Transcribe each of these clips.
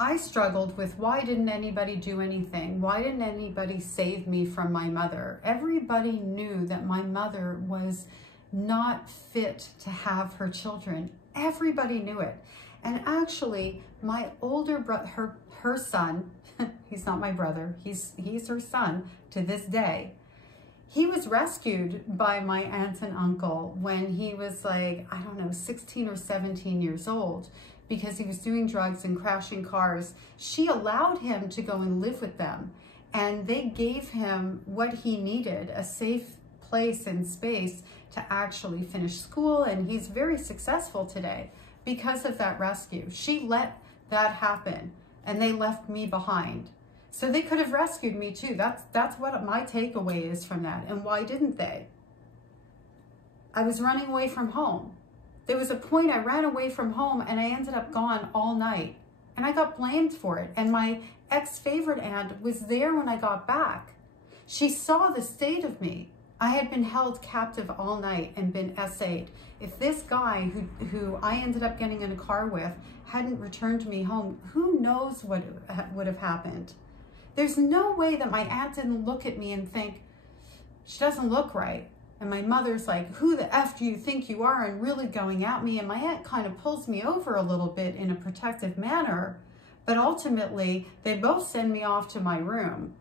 I struggled with, why didn't anybody do anything? Why didn't anybody save me from my mother? Everybody knew that my mother was not fit to have her children. Everybody knew it. And actually, my older brother, her son, he's not my brother, he's her son to this day. He was rescued by my aunt and uncle when he was like, I don't know, 16 or 17 years old, because he was doing drugs and crashing cars. She allowed him to go and live with them, and they gave him what he needed, a safe place and space to actually finish school, and he's very successful today because of that rescue. She let that happen, and they left me behind. So they could have rescued me too. That's what my takeaway is from that. And why didn't they? I was running away from home. There was a point I ran away from home and I ended up gone all night. And I got blamed for it. And my ex-favorite aunt was there when I got back. She saw the state of me. I had been held captive all night and been SA'd. If this guy who I ended up getting in a car with hadn't returned me home, who knows what would have happened? There's no way that my aunt didn't look at me and think, she doesn't look right. And my mother's like, who the F do you think you are? And really going at me. And my aunt kind of pulls me over a little bit in a protective manner. But ultimately, they both send me off to my room,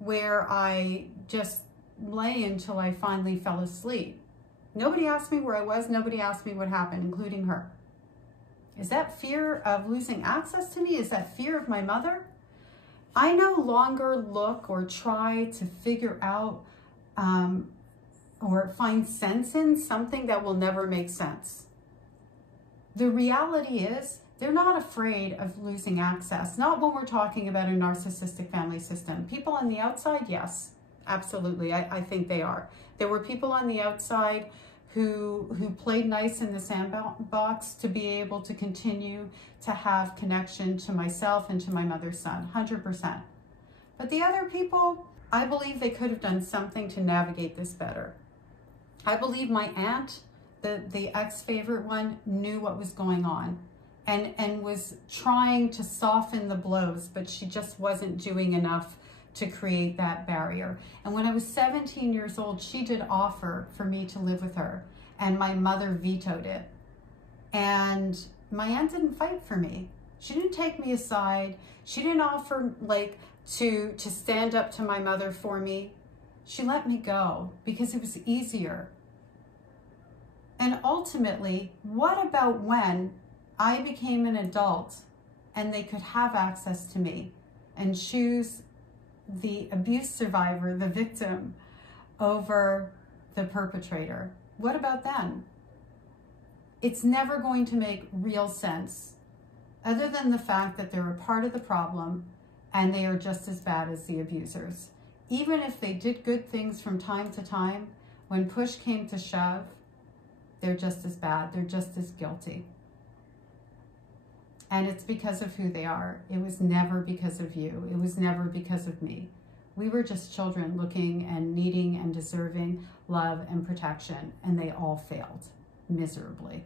where I just lay until I finally fell asleep. Nobody asked me where I was. Nobody asked me what happened, including her. Is that fear of losing access to me? Is that fear of my mother? I no longer look or try to figure out or find sense in something that will never make sense. The reality is, they're not afraid of losing access. Not when we're talking about a narcissistic family system. People on the outside, yes, absolutely. I think they are. There were people on the outside who played nice in the sandbox to be able to continue to have connection to myself and to my mother's son, 100%. But the other people, I believe they could have done something to navigate this better. I believe my aunt, the ex-favorite one, knew what was going on and was trying to soften the blows, but she just wasn't doing enough to create that barrier. And when I was 17 years old, she did offer for me to live with her, and my mother vetoed it. And my aunt didn't fight for me. She didn't take me aside. She didn't offer like to stand up to my mother for me. She let me go because it was easier. And ultimately, what about when I became an adult and they could have access to me and choose the abuse survivor, the victim, over the perpetrator? What about then? It's never going to make real sense, other than the fact that they're a part of the problem and they are just as bad as the abusers. Even if they did good things from time to time, when push came to shove, they're just as bad. They're just as guilty. And it's because of who they are. It was never because of you. It was never because of me. We were just children looking and needing and deserving love and protection, and they all failed miserably.